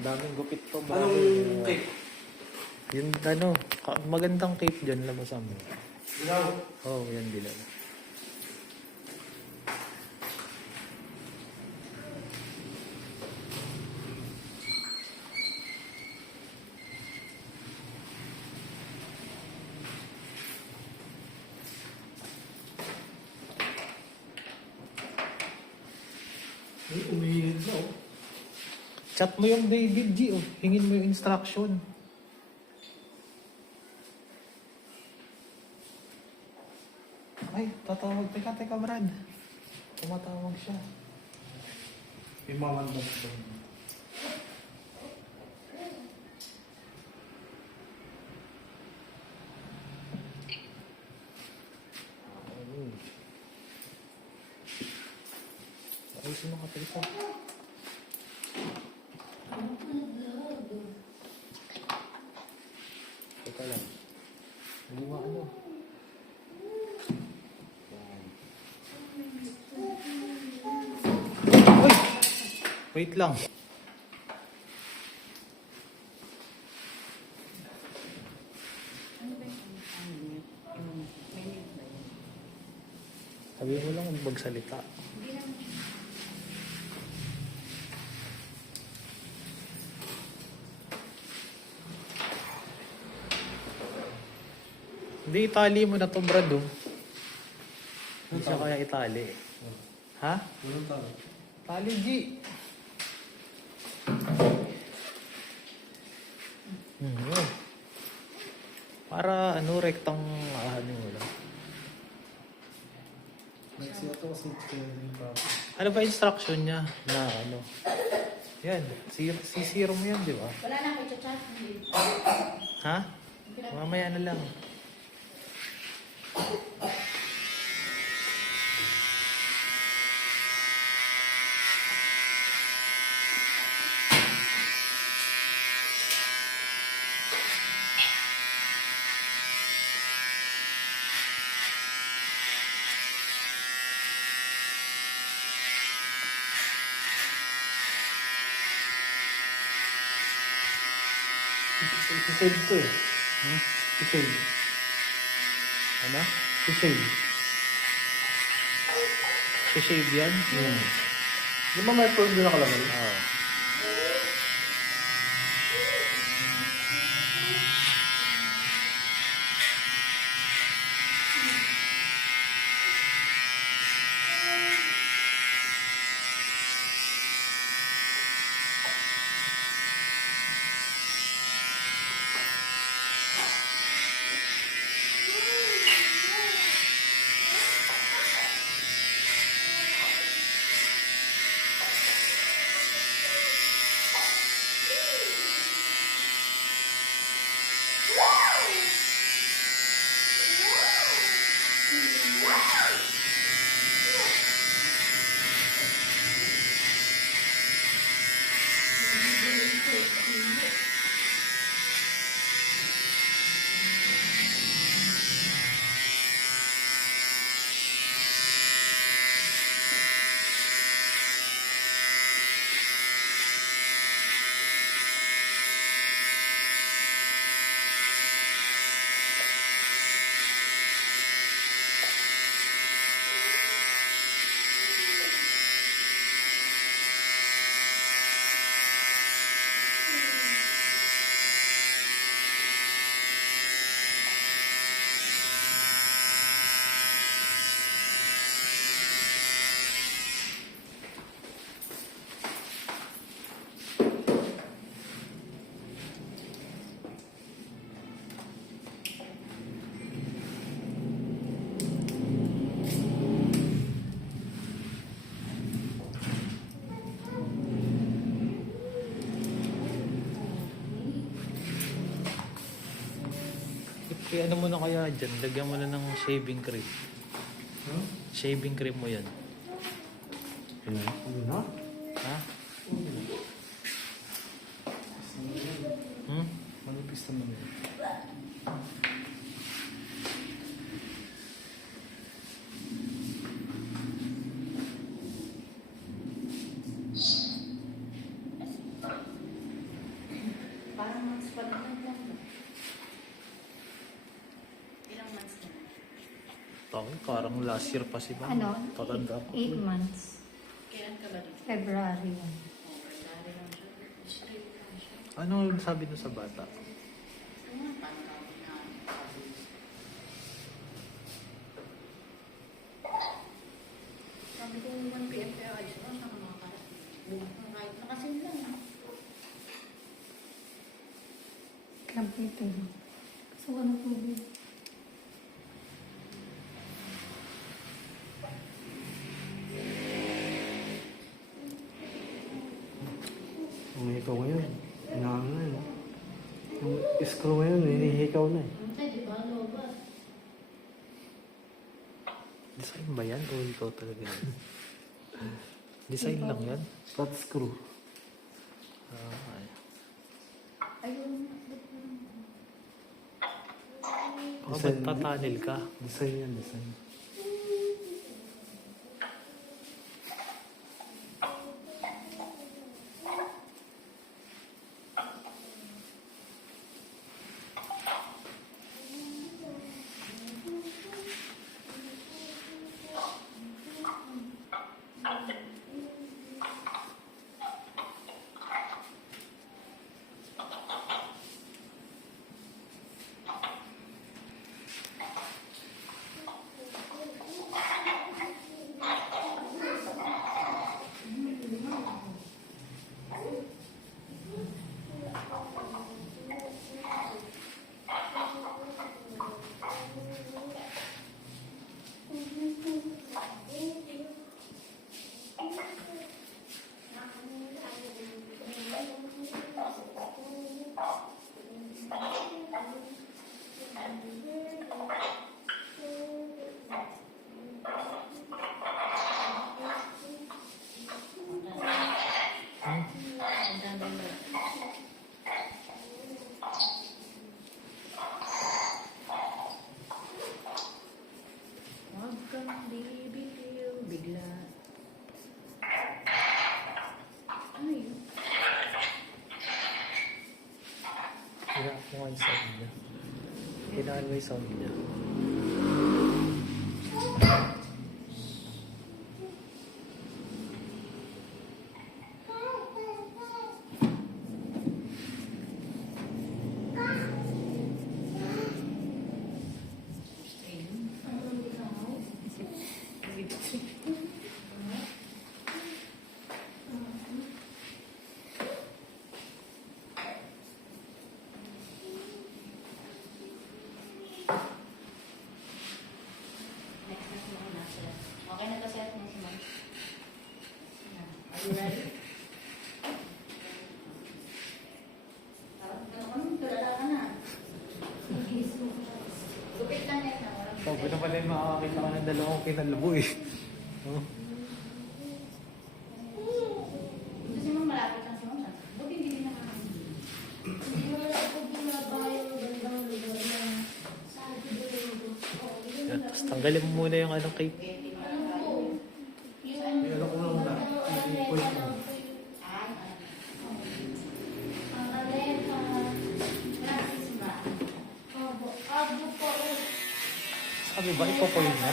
Daming gupit to. Anong cake? Yung magandang cake dyan, labasan mo. Ilaw. Oo, yan dilaw. Ay, umihid na oh. Chat mo yung David G, oh. Hingin mo yung instruction. Ay, tatawag. Teka, Brad. Tumatawag siya. Imaman mo ba? Ayusin mo ka, Teka. Teka lang. Hindi mo ano. Yan. Uy! Wait lang. Sabi mo lang kung magsalita. Hindi, itali mo na to, Brad, oh. Hindi siya kaya itali. Ha? Anong talo? Tali, G. Yun. Para, rektang, ano mo lang. Nagsiyat ako kasi yung papo. Ano ba instruction niya na, Yan, sisiro mo yan, di ba? Wala na ako chat. Ha? Mamaya na lang. Sisave ko eh. Sisave. Ano? Sisave. Shave yan? Di ba may phone doon nakalagay? Oo. Kaya ano mo na kaya dyan, lagyan mo na ng shaving cream. Huh? Shaving cream mo yan. Ano na? Ha? Hmm? Manipis naman yun. Parang last year pa si Mama. Ano? Patanda ko. 8 months. Kailan ka ba dito? February yan. Dali lang siya. Ano sabi nun sa bata? Sabi ko 1 PM kaya alis ko sa mga kalat. Kahit nakasin lang. Club ito. So, ano tubig? Umihikaw ngayon. Inaano na yun. Yung screw ngayon, hinihikaw na eh. Hindi, di ba? Lobat. Design ba yan? O ikaw talaga yan? Design lang yan? Flat screw. Ah, ay. Ayun. Baka ba't tatanil ka? Design yan, design. Huwag kang bibitiw bigla. Ano yun? Kailangan mo nga yung sound niya. Kailangan mo yung sound niya. Okay na ba sir? Next month. Are you ready? Tulala ka na. Lupit lang yan. Sabi na pala yung makakakita ka ng dalawang kinalbo eh. Oh. Kasi mo malapit lang si Mom. Buti hindi din nakakasin. Hindi mo lang ako binabayo ng gandang lugar na sabi ko Yan, tapos tanggalin mo muna yung anong cape. Alam ko lang na. Point mo. Sabi ba, ipopoil na?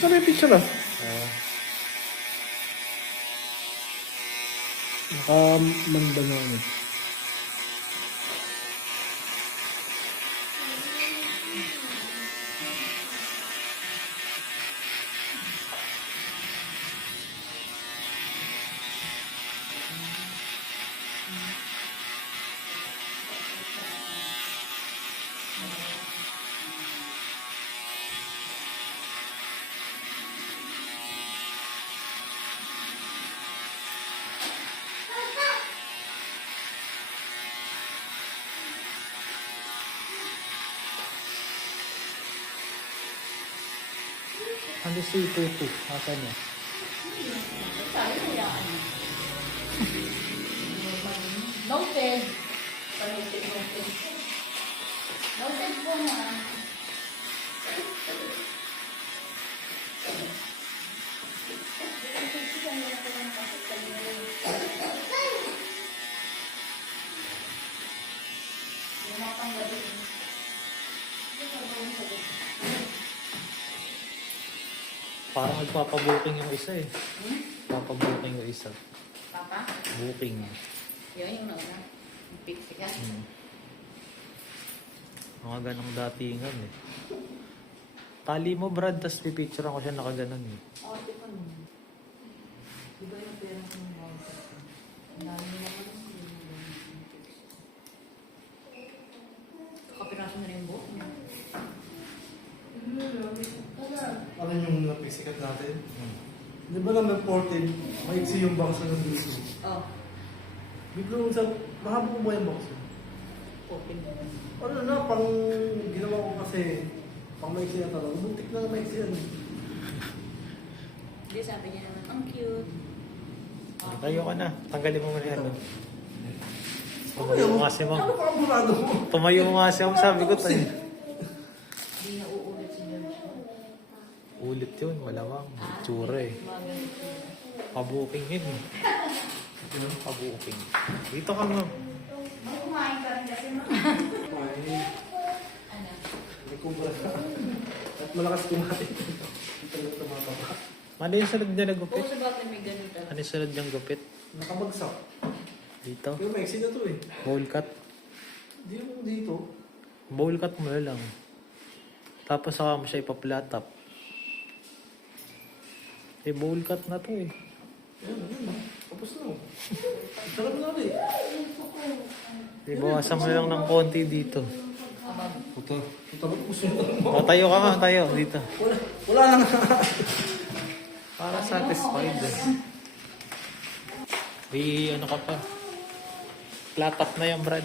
Sabi yung picture ah. Ah, Nakamanda na ano. ano si Tutu? Asan niya? Noted. Noted po na. Parang nagpapabooking yung isa eh. Papabooking yung isa. Papa? Booking. Yun yung nauna. Yung pixie ka. Mga ganong datingan eh. Tali mo Brad, tas pipicture ko siya nakaganon eh. Ate ko nun. Diba yung pera ko ng mga kapatid? Ang dami naman ang Kapiraso na rin yung buhok niya. Ano yung napisikat natin? Di ba naman 14, maiksi yung boxer ng dito. Oh, Biglang sa, mahaba ko ba yung boxer? open mo. Ano na, pang ginawa ko kasi, pang maiksi na talaga. Buntik na maiksi yan. Hindi, sabi niya naman, ang cute. Tayo ka na. Tanggalin mo muna yan. No? Ano Tumayo mo kasi mo. Ano pa ang burado mo? Tumayo mo kasi mo. Sabi ko tayo. Hindi na uulit si George. Ulit yun. Malamang. Tsura eh. Mga ganito. Pabooking yun eh. Pabooking. Dito ka mo. Kumain ka rin kasi mga. Ay, Ano? may kubra ka. At malakas kumain. Ito lang tumatapa. Ano yung sunod niya na Oo, gupit? sa bakit may ganito. Ano yung sunod niyang gupit? Nakabagsak. Dito? Yung maiksi na to eh. Bowl cut? Di mo dito. Bowl cut mo na lang. Tapos saka mo siya ipaplatap. Eh, bowl cut na to eh. Ayan, ayan. Tapos na. Sarap na ulit. Eh, bawasan mo na lang ng konti dito. Puto. Puto ba? Puso na. O, tayo ka nga, tayo. Dito. Wala lang. Para satisfied eh. Ano ka pa? Flat up na yan, Brad.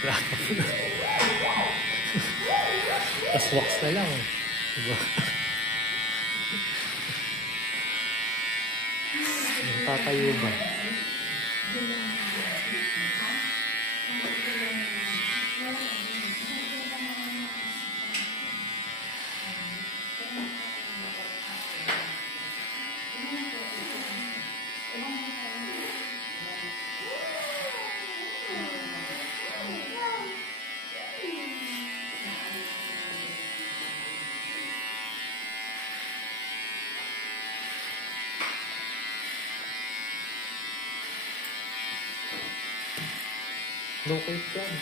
Flat up na. Tapos wax na lang. Diba? Tatayo ba? No cake yan.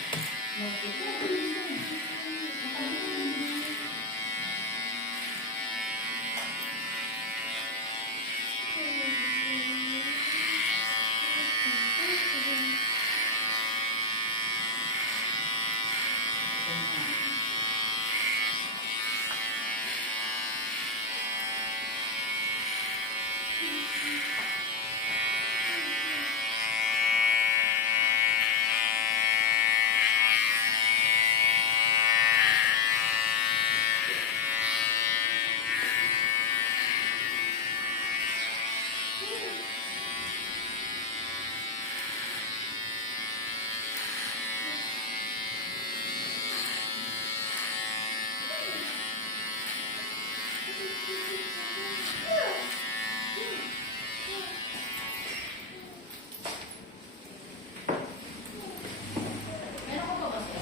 Meron ko ba ba siya?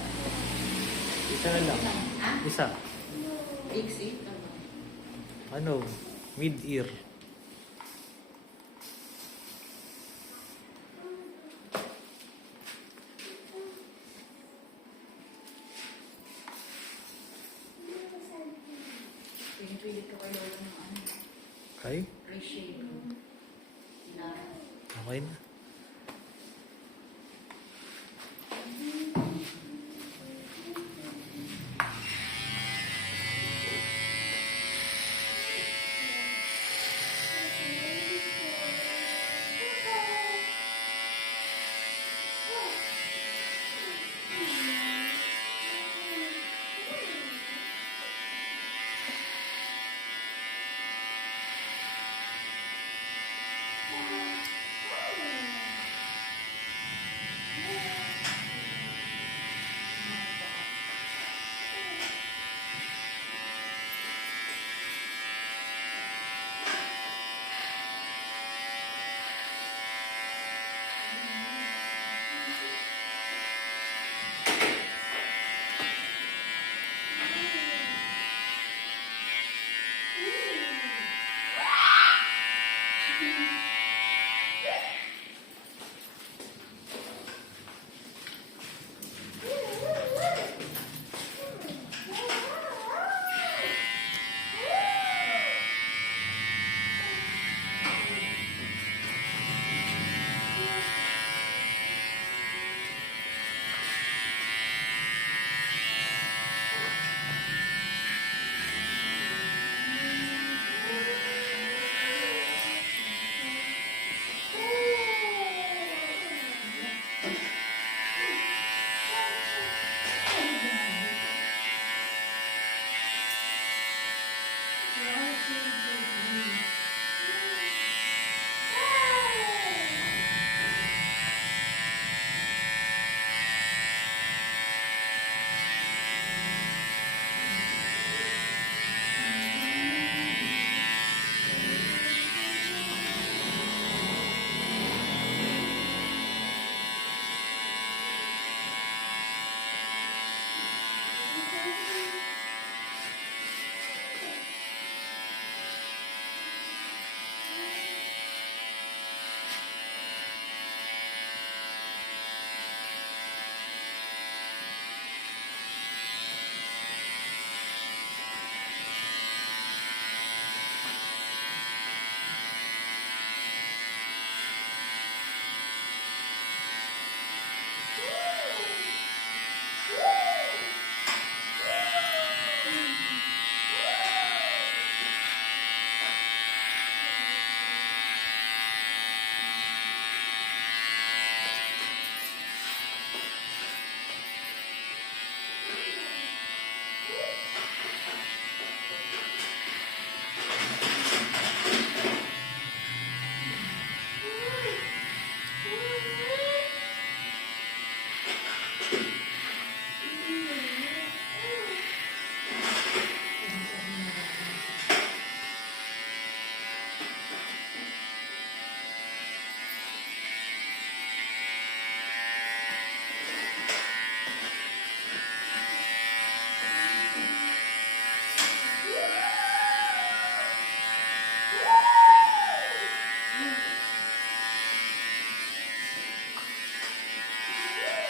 Isa na lang. Ha? Isa. Pixie? Ano? Mid-ear. Pinipilit ko kayo ng ano. Okay? Reshape. Na. Okay na.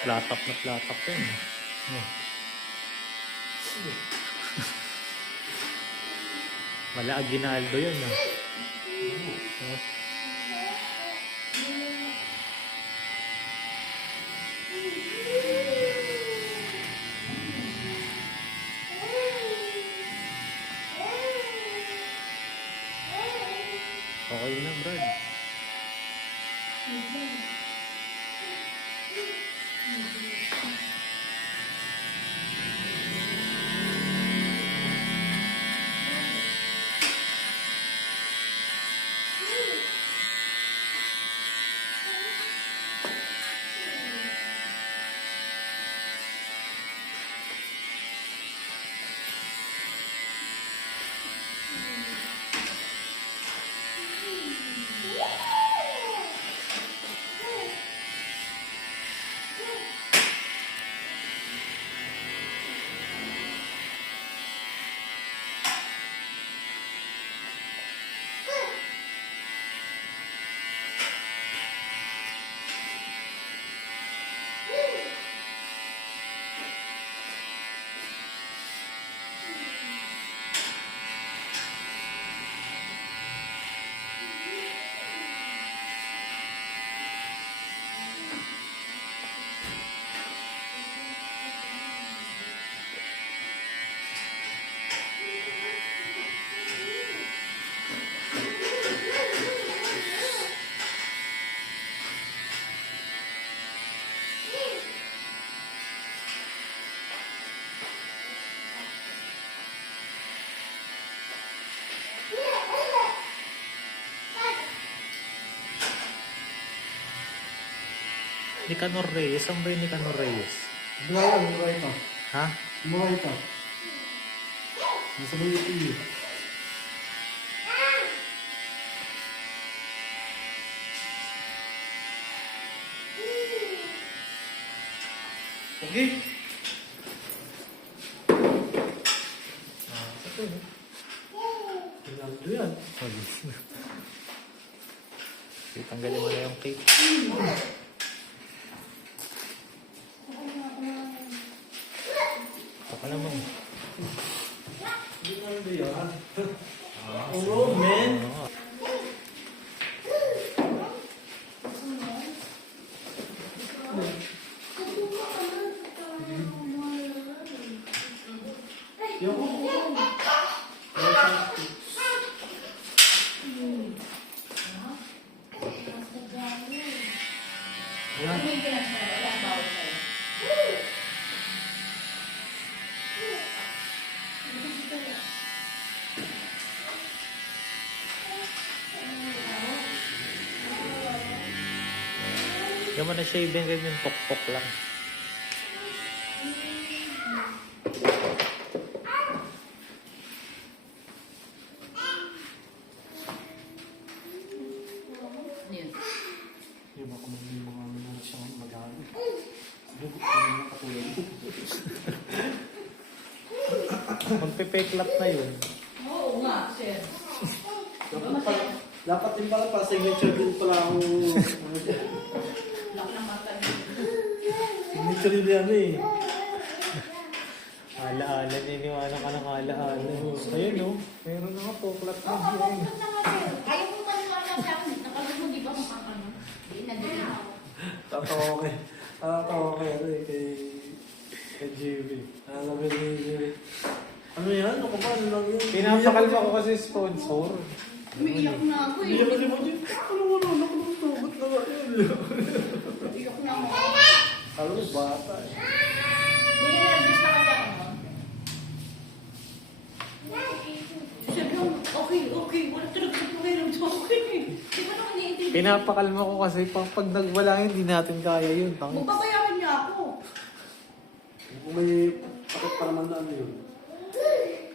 Platak na platak yun. Oh. Wala aginaldo yun ah. Oh. Okay na, Brad. Nicanor Reyes. Saan ba yung Nicanor Reyes? Mura ito. Ha? Mura ito. Nasa BUP. Okay. Ito yan. Oh, yes. Tanggalin mo na yung cake. Baka naman. Hindi na ba yan? Oo, man. Yung mo na shaving ganyan, pok-pok lang. Yun. Yung ako mga mga siyang mag-aaral. Bugot ko yung katulad. Magpe-peklap na yun. Oo nga, sir. Dapat din pala pa signature din pala ako. Laki ng mata. Signature din yan eh. Ala-ala, niniwala ka ng ala-ala. Ayun no, meron na nga poklat na yun. Ayaw mo maniwala sa akin. Nakalun mo, di ba makakano? Hindi na din ako. Tatawa ko eh. Tatawa ko ano eh kay JV. Alam mo ni JV. Ano yan? Ano ka ba? Ano lang yun? Pinapakalma ko kasi sponsor. Umiiyak na ako eh. Iyak mo dyan. Ano mo na? Ba't na ba yun? Umiiyak na ako. Alam mo, bata eh. Nilinervous na kasi ako. Sabi ko, okay. Wala talaga sa pakiram sa akin eh. Di ba naman naiintindihan? Pinapakalma ko kasi pag nagwala yun, hindi natin kaya yun. Tangin. Magpapayawan niya ako. Kung may pakit pa naman na ano yun.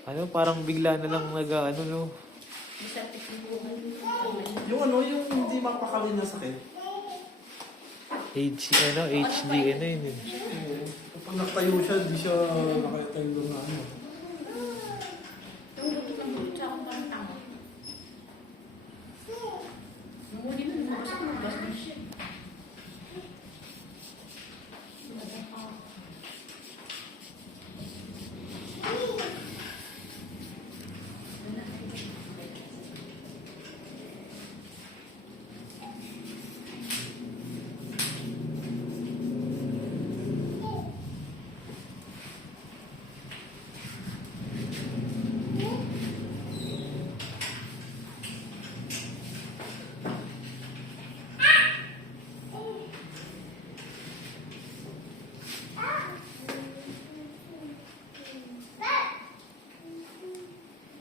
Ano, parang bigla na lang ano no. Yung ano, yung hindi mapakawin na sakit. HD ano yun. Kapag nakatayo siya, di siya nakatayo na ano. Yung luto ng luto sa akong parang tama. Nung huli na, nabasa ko nabasa na siya.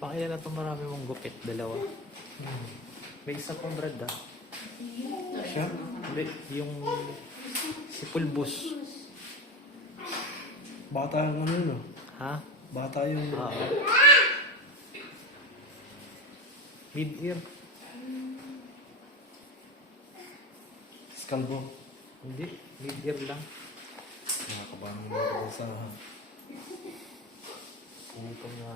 Pakilala to marami mong gupit, dalawa. May isa pang brad ah. Siya? Hindi, yung si Pulbus. Bata yung ano yun ah. Ha? Bata yung... Mid-ear. Skalbo. Hindi, mid-ear lang. Nakakabahan mo na sa... Pupang nga.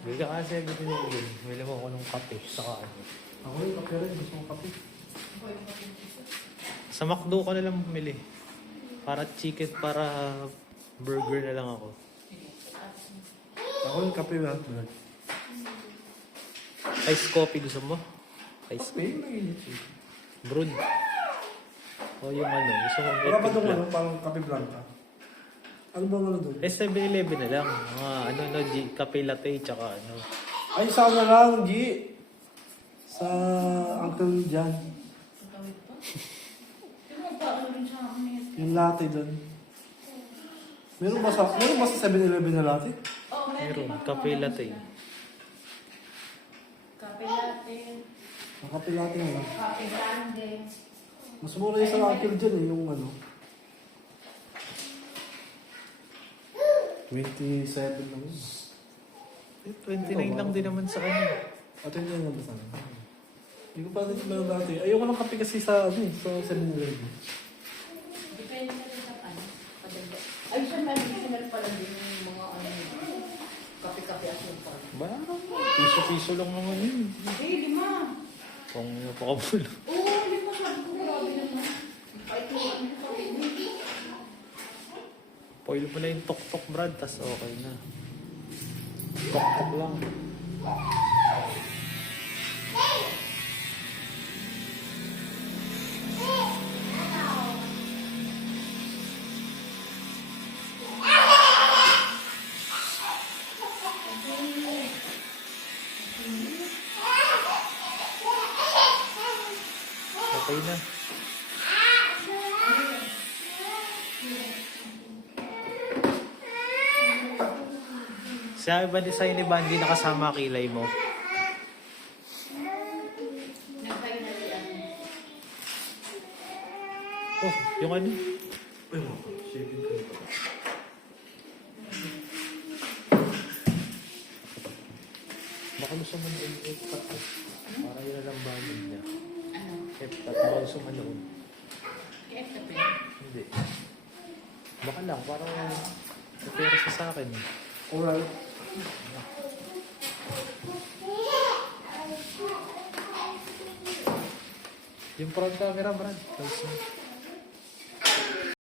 Hindi ka kasi gusto nyo yun. May mo ako ng kape, saka ano. Ako yung kape rin. Gusto kong kape. Sa McDo ko na lang bumili. Para chicken, para burger na lang ako. Ako yung kape ba? Ice coffee gusto mo? Ice Kape yung nag-init. brewed. O yung ano, gusto mo Wala pa doon black. ano, parang kape blanca. Ano ba ano doon? 7-Eleven na lang. Mga ano no, kape latte, tsaka ano. Ay, sana lang, G. Sa Uncle Jan. Gawin pa? Di ba paano rin sa akin eh? Yung latte doon. Meron ba sa 7-Eleven na latte? Oo, Meron, pa kape naman latte. sila. Kape latte. Ang kape latte na lang. Kape grande. Mas mura yung sa Uncle Jan eh, yung ano. 27 lang yun. 29 lang din naman sa ano. At yun yung nabasa na. Hindi ko pa rin meron dati. Ayoko ng kape kasi sa ano eh, sa 7-Eleven. Depende na rin sa ano. Padagdag. Ay, siya meron pala din yung mga ano. Kape-kape asukal. Ba? Piso-piso lang naman yun. Hindi, 5. Kung napakabulo. Oo, hindi pa sabi ko. Grabe naman. Ay, tuwan niyo pa rin. Foil mo na yung tok-tok, Brad, tas okay na. Tok-tok lang. Okay na. Sabi ba ni sa'yo ni Bandy nakasama kilay mo? Nag-finally ako. Oh, yung ano? Ay, mga shaving ko ito. Baka gusto mo na i-cut eh. Para yun na lang bagay niya. Ano? F-cut, baka gusto mo noon. KF ka pa. Hindi. Baka lang, parang napera siya sa akin eh. Alright. Yung front camera, Brad. Close mo.